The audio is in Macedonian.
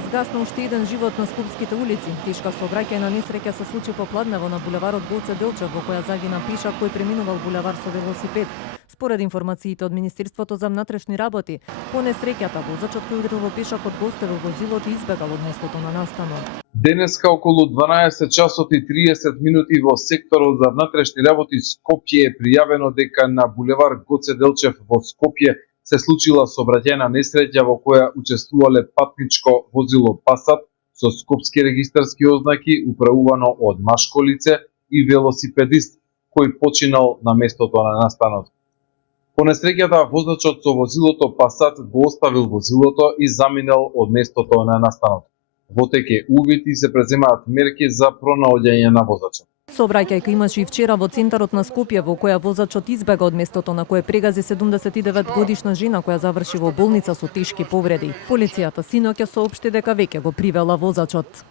Згасна уште еден живот на скопските улици. Тешка сообраќајна несреќа се случи попладнево на булеварот Гоце Делчев, во која загина пешак кој преминувал булевар со велосипед. Според информациите од Министерството за внатрешни работи, по несреќата возачот кој удрил во пешакот го оставил возилото и избегал од местото на настанот. Денеска околу 12 часот и 30 минути во секторот за внатрешни работи Скопје е пријавено дека на булевар Гоце Делчев во Скопје се случила сообраќајна несреќа во која учествувале патничко возило Пасат со скопски регистарски ознаки управувано од машко лице и велосипедист кој починал на местото на настанот. По несреќата возачот со возилото Пасат го оставил возилото и заминал од местото на настанот. Во теке увити се преземаат мерки за пронаоѓање на возачот. Сообраќајка имаше и вчера во центарот на Скопје, во која возачот избега од местото на кое прегази 79 годишна жена која заврши во болница со тешки повреди. Полицијата синоќа соопшти дека веќе го привела возачот.